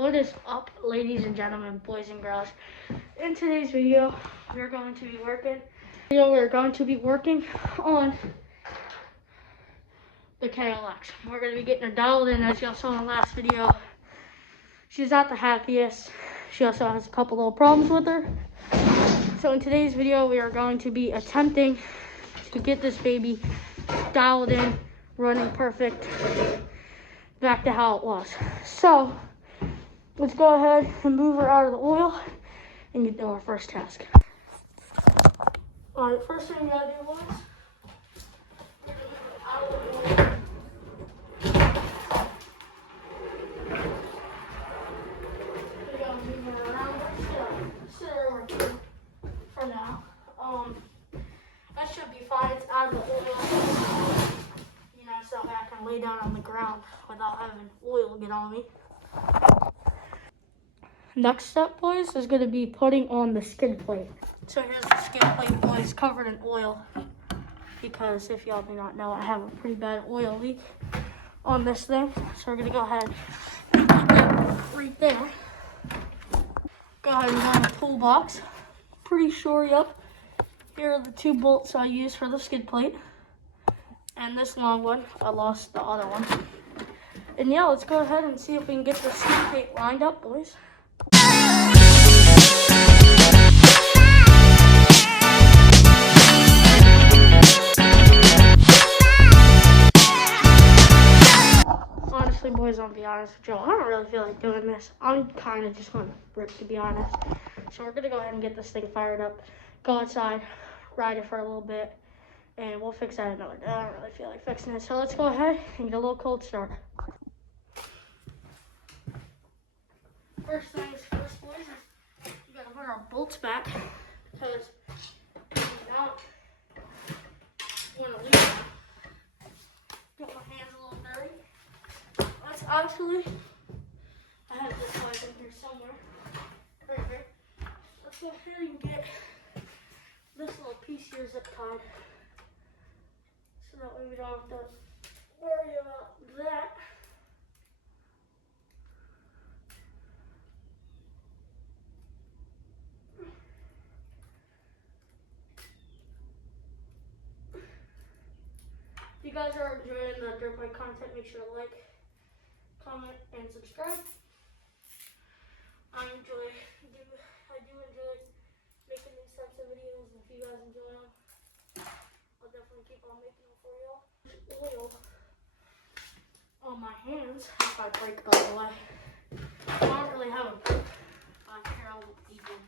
What is up, ladies and gentlemen, boys and girls? In today's video, we're going to be working on the KLX. We're going to be getting her dialed in, as y'all saw in the last video. She's not the happiest. She also has a couple little problems with her. So in today's video, we are going to be attempting to get this baby dialed in, running perfect, back to how it was. So let's go ahead and move her out of the oil and get to our first task. Alright, first thing we gotta do was we're gonna move her out of the oil. We gotta move her around. Sit her over here for now. That should be fine. It's out of the oil. You know, so I can lay down on the ground without having oil get on me. Next step, boys, is going to be putting on the skid plate. So here's the skid plate, boys, covered in oil. Because if y'all do not know, I have a pretty bad oil leak on this thing. So we're going to go ahead and put that right there. Go ahead and go in the toolbox. Pretty sure, yep. Here are the 2 bolts I use for the skid plate. And this long one, I lost the other one. And yeah, let's go ahead and see if we can get the skid plate lined up, boys. Honestly, boys, I'll be honest with y'all, I don't really feel like doing this. I'm kind of just going to rip, to be honest. So we're going to go ahead and get this thing fired up, go outside, ride it for a little bit, and we'll fix that another day. I don't really feel like fixing it. So let's go ahead and get a little cold start. First things first, boys, is we gotta put our bolts back because we don't want to leave them. Get my hands a little dirty. That's actually, I have this one in here somewhere. Right here. Let's go ahead and get this little piece here zip tied so that way we don't have to worry about that. If you guys are enjoying the dirt bike content, make sure to like, comment, and subscribe. I do enjoy making these types of videos. If you guys enjoy them, I'll definitely keep on making them for y'all. Oil on my hands if I break, by the way. I don't really have a grip. Here, I'll look deep in.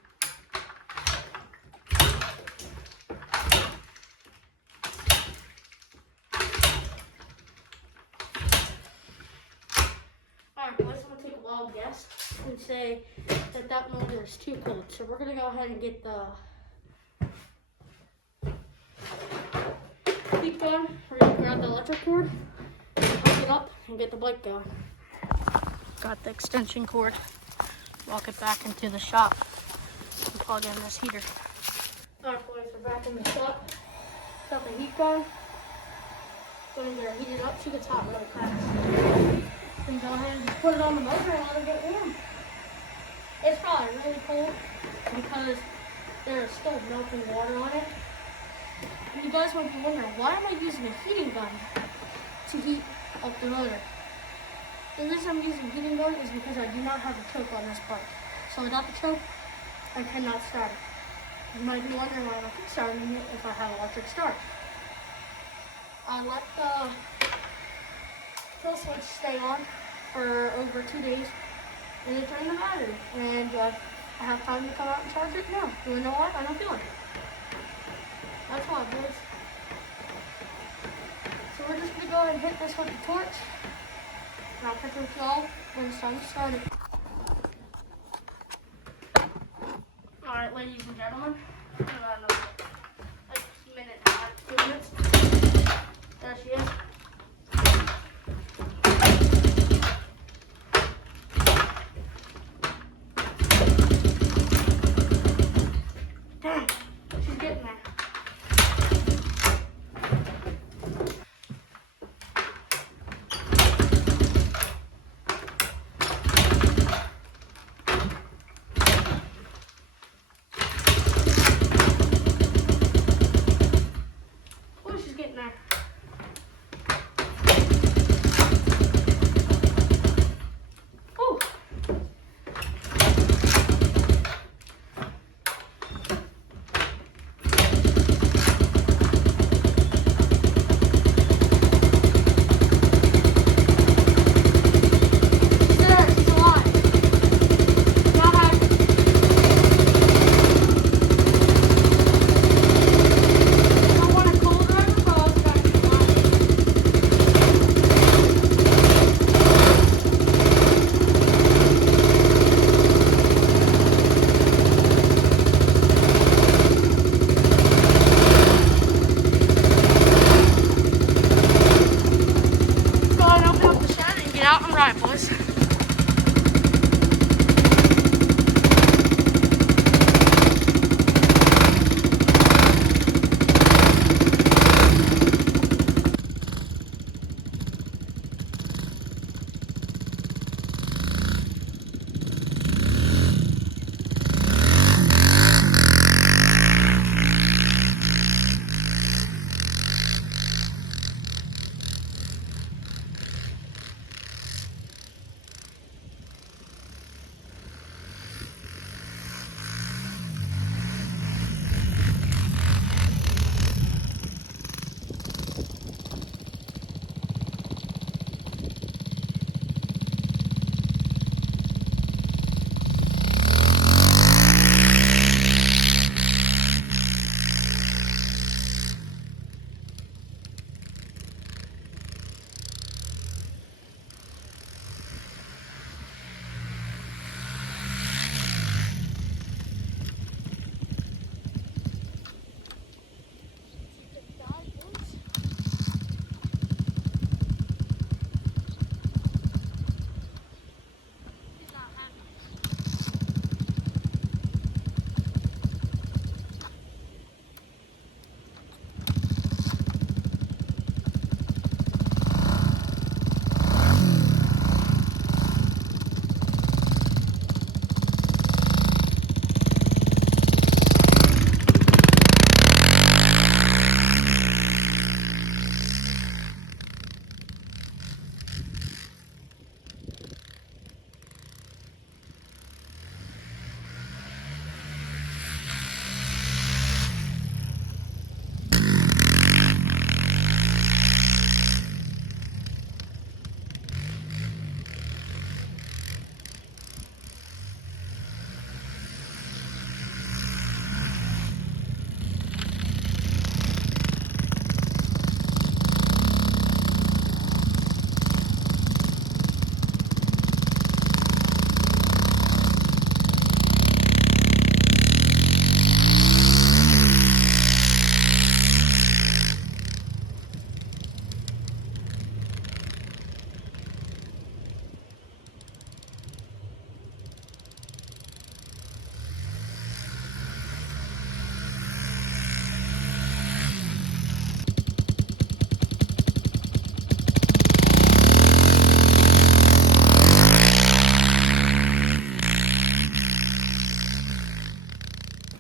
Alright, boys, I'm going to take a wild guess and say that that motor is too cold. So we're going to go ahead and get the heat gun. We're going to grab the electric cord, hook it up, and get the bike going. Got the extension cord. Walk it back into the shop and plug in this heater. Alright, boys, we're back in the shop. Got the heat gun. Going to heat it up. She gets hot really fast. And go ahead and put it on the motor and let it get warm. It's probably really cold because there is still melting water on it. And you guys might be wondering, why am I using a heating gun to heat up the motor? The reason I'm using a heating gun is because I do not have a choke on this bike. So without the choke, I cannot start it. You might be wondering why I'm not starting it if I have electric start. I let the kill switch stay on for over 2 days, and it drained the battery. And I have time to come out and charge it now. Do you know what? I don't feel it. That's why, boys. So we're just gonna go ahead and hit this with the torch, and I'll catch you with y'all when it's time to start it. All right, ladies and gentlemen. Like a minute and a half, 2 minutes. There she is. Dang, she's getting there.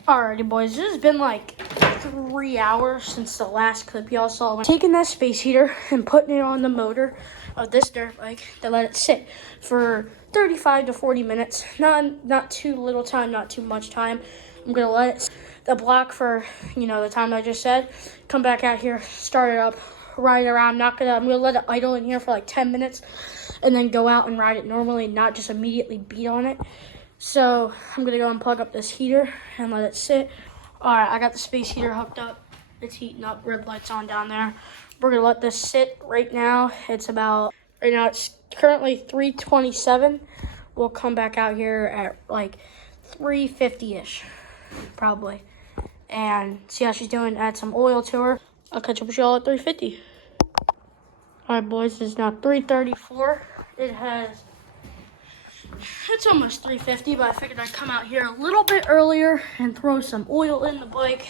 Alrighty, boys, this has been like 3 hours since the last clip y'all saw. I'm taking that space heater and putting it on the motor of this dirt bike to let it sit for 35 to 40 minutes. Not too little time, not too much time. I'm gonna let it the block for the time I just said. Come back out here, start it up, ride it around. I'm gonna let it idle in here for like 10 minutes, and then go out and ride it normally, and not just immediately beat on it. So I'm gonna go and plug up this heater and let it sit. All right, I got the space heater hooked up. It's heating up, red light's on down there. We're gonna let this sit right now. Right now it's currently 3:27. We'll come back out here at like 3:50-ish, probably, and see how she's doing, add some oil to her. I'll catch up with y'all at 3:50. All right, boys, it's now 3:34. It's almost 3:50, but I figured I'd come out here a little bit earlier and throw some oil in the bike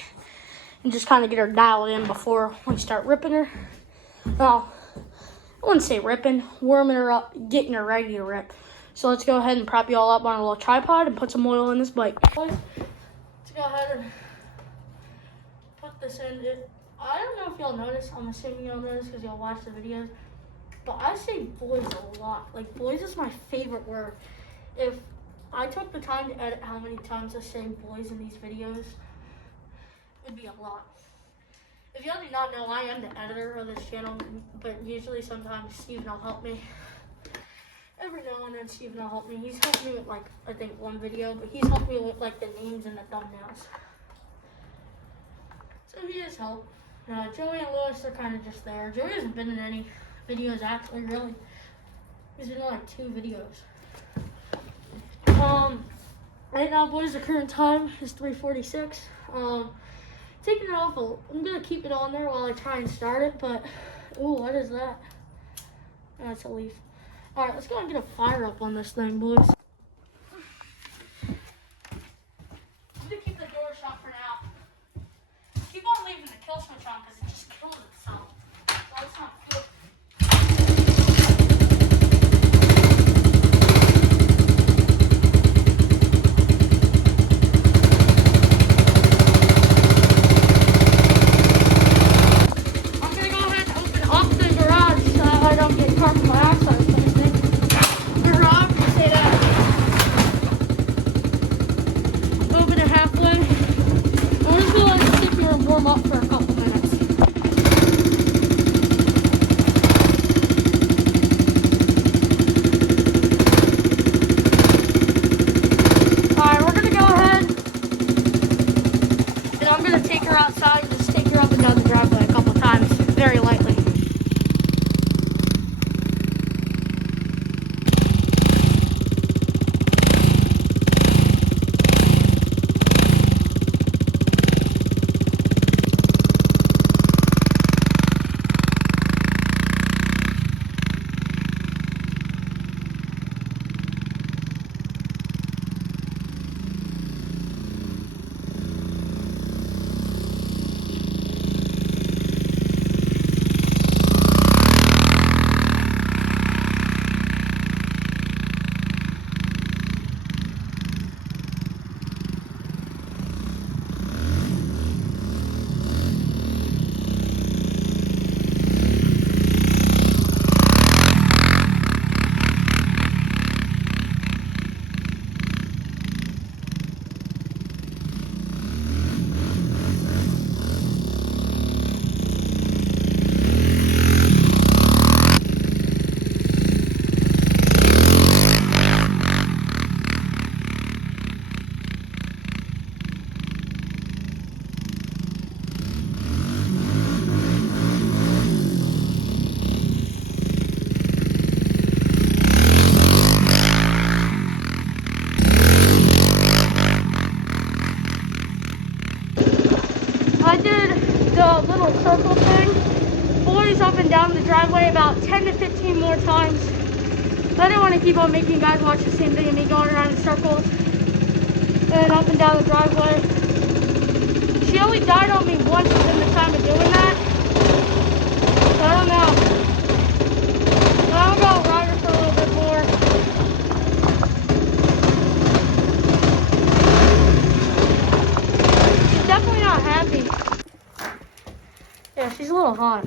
and just kind of get her dialed in before we start ripping her. Well, I wouldn't say ripping, warming her up, getting her ready to rip. So let's go ahead and prop you all up on a little tripod and put some oil in this bike. Let's go ahead and put this in. I don't know if y'all notice, I'm assuming y'all notice because y'all watch the videos, but I say boys a lot. Like, boys is my favorite word. If I took the time to edit how many times I say boys in these videos, it'd be a lot. If y'all do not know, I am the editor of this channel, but usually sometimes Steven will help me. Every now and then Steven will help me. He's helped me with like, I think one video, but he's helped me with like the names and the thumbnails. So he has helped. Joey and Lewis are kind of just there. Joey hasn't been in any videos actually, really. He's been in like 2 videos. Right now, boys, the current time is 3:46. Taking it off, I'm gonna keep it on there while I try and start it, but, ooh, what is that? That's a leaf. All right, let's go and get a fire up on this thing, boys. I'm gonna keep the door shut for now. Keep on leaving the kill switch on because it just kills itself. So it's not good. Outside, just take her up and down the driveway a couple times, very lightly. I did the little circle thing, boys, up and down the driveway about 10 to 15 more times. I didn't want to keep on making you guys watch the same thing of me going around in circles and up and down the driveway. She only died on me once within the time of doing that. So I don't know. I'll go ride her for a little bit more. little hot.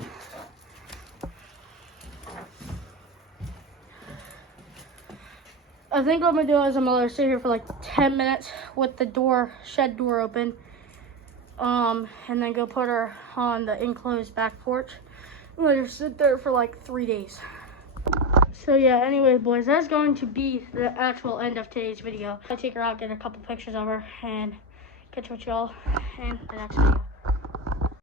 I think what I'm gonna do is I'm gonna sit here for like 10 minutes with the shed door open. And then go put her on the enclosed back porch. And let her sit there for like 3 days. So yeah, anyway, boys, that's going to be the actual end of today's video. I'll take her out, get a couple pictures of her, and catch y'all in the next video.